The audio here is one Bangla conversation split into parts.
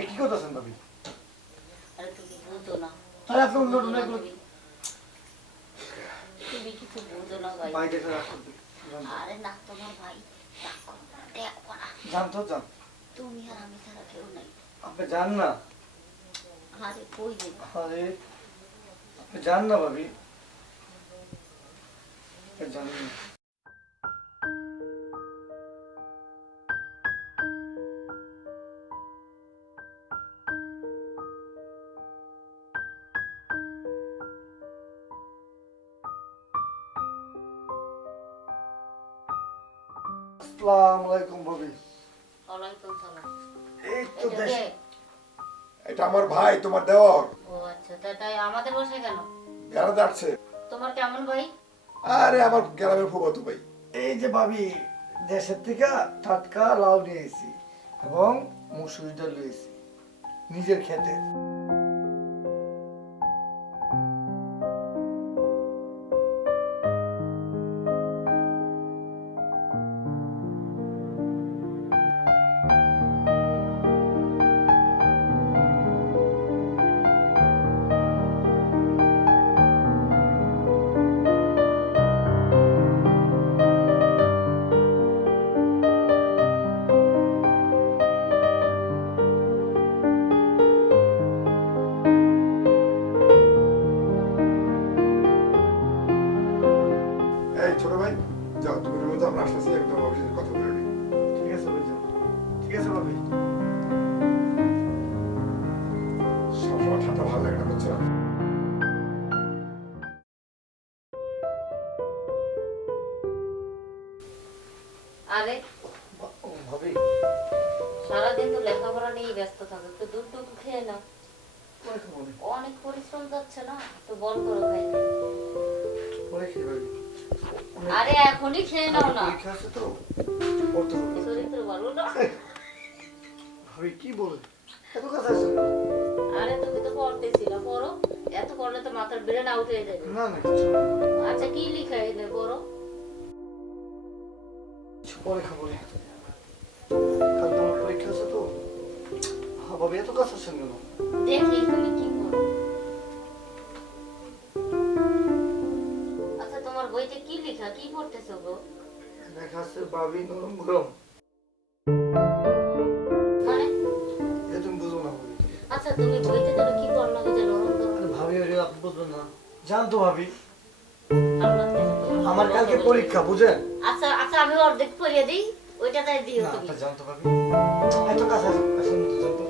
কি করতেছেন ভাবি? আরে তুমি বুঝো না। আরে আপনি অন্য অন্য এগুলো তুমি কিছু বুঝো না ভাই। ভাই দেখে রাখুন। আরে না তোমার ভাই দেখো দেখো না। জানতো জান। তুমি আর আমি ছাড়া কেউ নাই। আপনি জান না। আরে কই যে আরে আপনি জান না ভাবি। জানি না। আসসালামু আলাইকুম ভাবি। ওয়ালাইকুম সালাম। এই তো এটা দেশ। কে? এটা আমার ভাই, তোমার দেওর। ও আচ্ছা তাই আমাদের বসে কেন? বেড়াতে আসছে। তোমার কেমন ভাই? আরে আমার গ্রামের ফুফাতো ভাই। এই যে ভাবি দেশের থেকে টাটকা লাউ নিয়ে এসেছি এবং মুসুরি ডাল নিয়েছি নিজের খেতে। এই ছোট ভাই, যাও তুমি রুমে যাও, আমরা আসতেছি, একদম অফিসের কথা বলে নিই। ঠিক আছে ভাবি যাও। ঠিক আছে ভাবি। সবসময় ঠান্ডা ভালো লাগে না, বুঝছো? আরে ভাবি সারাদিন তো লেখাপড়া নিয়ে ব্যস্ত থাকো, একটু দুধটুকু খেয়ে নাও। পরে খাবো না। অনেক পরিশ্রম যাচ্ছে না, তো বল করো ভাই। পরে খেয়ে ভাবি। আরে এখনই খেয়ে নাও না। পরীক্ষা আছে তো পড়তে হবে। চরিত্র ভালো না। ভাবি কি বলে এত কথা আছে না? আরে তুমি তো পড়তেছিল, পড়ো। এত পড়লে তো মাথার ব্রেন আউট হয়ে যাবে। না না কিছু না। আচ্ছা কি লিখা এনে পড়ো। কিছু পরে খাবো রে। কালকে আমার পরীক্ষা আছে তো। হ্যাঁ ভাবি এত কাজ আছে কেন? দেখি তুমি কি পড়ো। আচ্ছা তোমার বইতে কি লেখা, কি পড়তেছো গো? লেখা আছে ভাবি নরম গরম। মানে এটা তুমি বুঝো না ভাবি। আচ্ছা তুমি বইতে তুমি কি পড়লা যে নরম গরম? আরে ভাবি ওরে আপনি বুঝবেন না। জানতো ভাবি ভালো লাগতেছে তোমার? আমার কালকে পরীক্ষা বুঝেন? আচ্ছা আচ্ছা আমি অর্ধেক পড়িয়ে দিই, ওইটা তাই দিও না তুমি। আপনি জানতো ভাবি এত কাজ আছে মতো জানতো।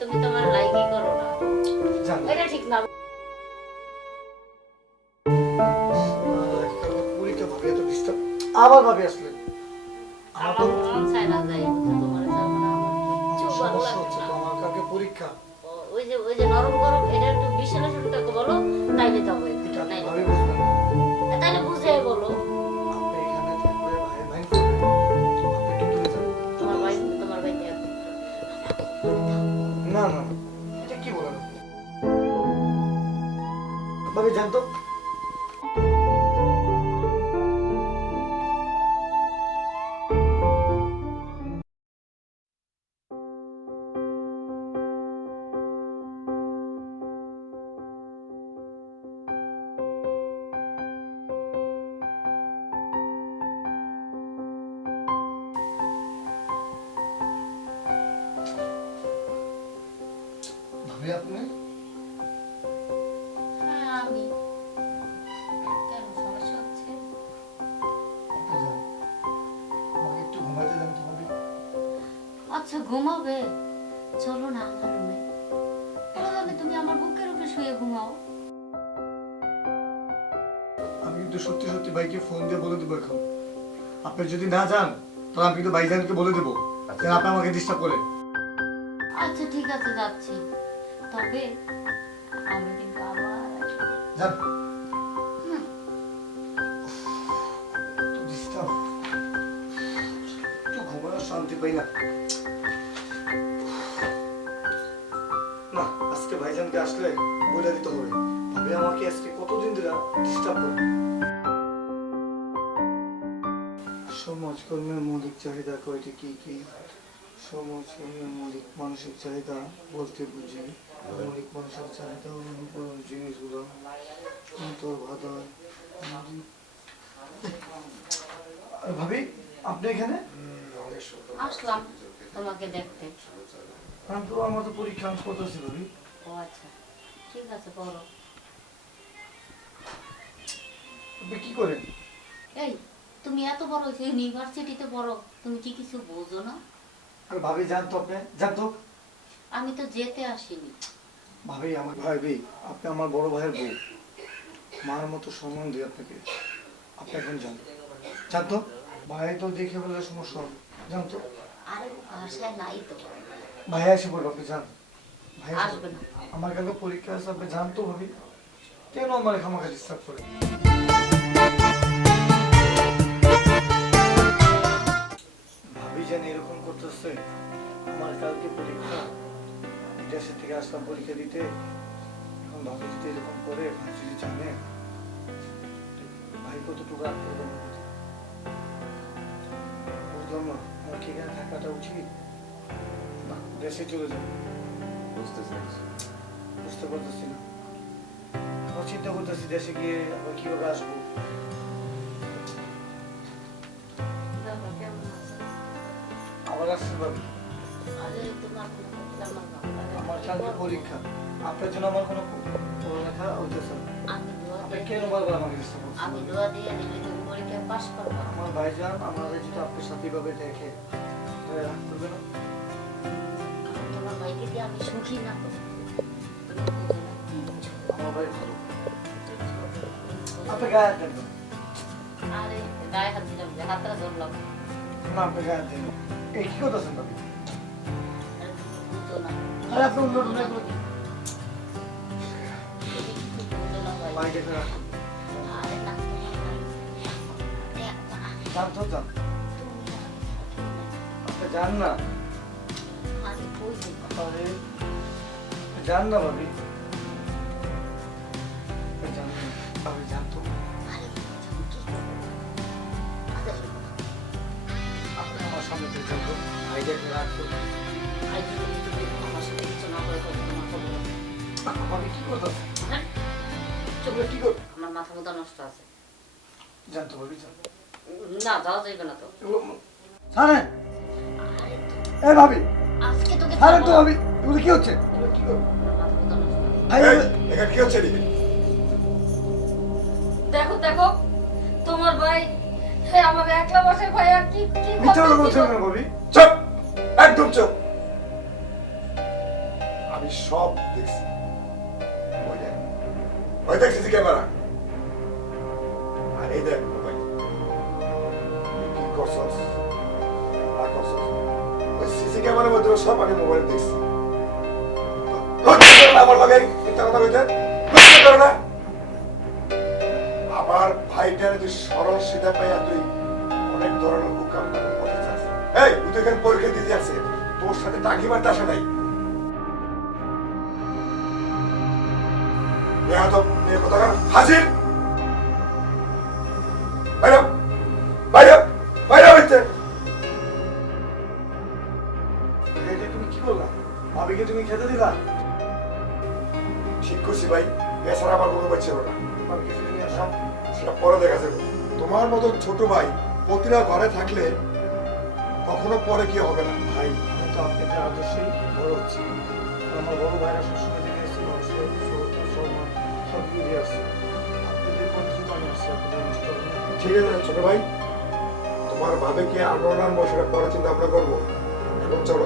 তুমি তোমার লাইকই করো না, জানতো এটা ঠিক না। পরীক্ষা ভাবি এত ডিস্টার্ব আবার ভাবি আসলেন। আমার তো আমার মন চায় না যাই, তোমার যাবো না, আমার কিচ্ছু ভালো সমস্যা লাগছে হচ্ছে না। তো আমার কালকে পরীক্ষা। ওই যে নরম গরম এটা একটু বিশ্লেষণটাকে বলো, তাইলে যাবো একটু। এটা আপনি নাইলে- ভাবি বুঝবেন না। তাইলে বুঝে বলো। আপনি এখানে থাকলে ভাই ভাই করবেন। আপনি একটু দূরে যান। তোমার ভাই দেখো। না না এটা কি বলেন আপনি? ভাবি জানতো ভাবি আপনি হ্যাঁ আমি। কেন সমস্যা হচ্ছে? আপনি যান। আমাকে একটু ঘুমাইতে দেন তো ভাবি। আচ্ছা ঘুমাবে, চলো না আমার রুমে। প্রথমে তুমি আমার বুকের উপরে শুয়ে ঘুমাও। আমি কিন্তু সত্যি সত্যি ভাইকে ফোন দিয়ে বলে দেবো এখন। আপনি যদি না যান তাহলে আমি কিন্তু ভাইজানকে বলে দেবো যে আপনি আমাকে ডিস্টার্ব করেন। আচ্ছা ঠিক আছে যাচ্ছি, তবে আমি কিন্তু আবার আসবো। যান। হুম। তো ডিস্টার্ব একটু ঘুমানোর শান্তি পাই না। না আজকে ভাইজানকে আসলে বলে দিতে হবে ভাবি আমাকে আজকে কতদিন ধরে ডিস্টার্ব করে। সমাজকর্মের মৌলিক চাহিদা কয়টি কি কি? সমসাময়িক মৌলিক মানসিক চাহিদা বলতে বুঝি মৌলিক মানসিক চাহিদা অনুকরণ জিনিসগুলো অন্তর্ভাদা। ভাবি আপনি এখানে? আসলাম তোমাকে দেখতে। আমি তো আমার তো পরীক্ষা আমি করতেছি ভাবি। ও আচ্ছা, ঠিক আছে পড়ো। আপনি কি করেন? এই তুমি এত বড় হয়েছে, ইউনিভার্সিটিতে পড়ো, তুমি কি কিছু বোঝো না? আর ভাবি জানতো আপনি জানতো? আমি তো যেতে আসিনি। ভাবি আমার ভাবি আপনি আমার বড় ভাইয়ের বউ, মার মতো সম্মান দিই আপনাকে। আপনি এখন জান জানতো? ভাই তো দেখে বলে সমস্যা হবে, জানতো? আরে ভাষায় নাই তো। ভাইয়া এসে বলবো, আপনি যান। ভাই আসবে না। আমার কাছে পরীক্ষা আছে, আপনি জানতো ভাবি? কেন আমার খামাখা ডিস্টার্ব করে? ভাবি যেন এরকম করতেছে। আমার কালকে পরীক্ষা, দেশে থেকে আসলাম পরীক্ষা দিতে। এখন ভাবি যদি এরকম করে, ভাই যদি জানে, ভাই কতটুকু রাগ করবে আমার প্রতি। বুঝলাম না আমার কি এখানে থাকাটা উচিত না দেশে চলে যাবো। বুঝতে পারতেছি না, আমার চিন্তা করতেছি দেশে গিয়ে আবার কিভাবে আসবো। বাবা কেমন আছো? আবার আসছে ভাবি, আরে তোমার কেমন ভালো আমার লাগে? কালকে পরীক্ষা, আপনার জন্য আমার কোনো পড়ালেখা হইতেছে না। আমি দোয়া আপনি দিয়ে কেন বারবার আমাকে ডিস্টার্ব করছেন? আমি দোয়া দিয়ে দিলে তুমি পরীক্ষা পাস করবে। আমার ভাইজান আমাদের যদি আপনার সাথে এভাবে দেখে তাহলে রাগ করবে না? তোমার ভাইকে দিয়ে আমি সুখী না তো। আমার ভাই ভালো, আপনি গায়ে হাত দেন না। আরে গায়ে হাত দিলাম যে হাতটা ধরলাম। না আপনি গায়ে হাত দেন না। এই কি করতেছেন ভাবি? আরে তুমি বুঝো না। আরে আপনি অন্য রুমে তুমি কিছু বুঝো না ভাই। ভাই দেখে রাখ। আরে না তোমার ভাই। যান তো যান, তুমি আর আপনি যান না। আমি কই যাবো? আরে যান না ভাবি, আপনি যান না। ভাবি যান তো। আরে তুমি কি করবো? আচ্ছা আপনি আমার সামনে থেকে যান তো। ভাই দেখে রাগ করবেন। আই যদি তুমি আমার সাথে কিছু না করে তবে তোমার খবর আছে। ভাবি কি করতেছেন? হ্যাঁ? চুপ কি কর? আমার মাথা মতো নষ্ট আছে। যান তো ভাবি যান। না যাওয়া যাইবে না তো। ছাড়েন। আরে এই ভাবি আজকে তোকে ছাড়েন তো ছাড়বো না। ভাবি, এগুলো কি হচ্ছে? এগুলো কি করবো? আমার মাথা মতো নষ্ট আছে। ভাই এই, এখানে কি হচ্ছে রে? দেখো দেখো তোমার ভাই আমাকে একলা বসে ভাইয়া কি কি মিথ্যা কথা করতেছে? বলছেন কেন ভাবি? চুপ, একদম চুপ। আমি সব দেখছি। ওই দেখ, ওই দেখ সিসি ক্যামেরা। আর এই দেখ মোবাইল। তুই কি করছস? না করছস? ওই সিসি ক্যামেরার মধ্যে সব আমি মোবাইল দেখছি। লজ্জা করে না আমার লগে মিথ্যা কথা কইতে? লজ্জা করে না? আমার ভাইটার তুই সরল সিধা পাইয়া তুই অনেক ধরনের কুকাম করতে চাস। এই তুই তো এখানে পরীক্ষা দিতে যাচ্ছে, তোর সাথে টাকি মারতে আসে নাই। কথা হাজির বাইরে বাইরে বাইরে হইতে। এটা তুমি কি করলা? ভাবিকে তুমি খেতে দিলা? ঠিক করছি ভাই, এছাড়া আমার কোনো বাচ্চা হবে না। ভাবিকে ফিরে নিয়ে আসো। সেটা পরে দেখা যাবে। তোমার মতন ছোট ভাই প্রতিটা ঘরে থাকলে কখনো পরে কি হবে না। ভাই আমি তো আপনাদের আদর্শেই বড় হচ্ছি। আমার বড় ভাইরা সবসময় দেখে এসেছে মানুষের সম্মান সব দিয়ে আসছে। আপনাদের পর্যন্ত আমি আসছি, আপনাদের নষ্ট হবে না। ঠিক আছে ছোট ভাই, তোমার ভাবে কি আন্দোলন বসে পরে চিন্তা ভাবনা করবো। এখন চলো।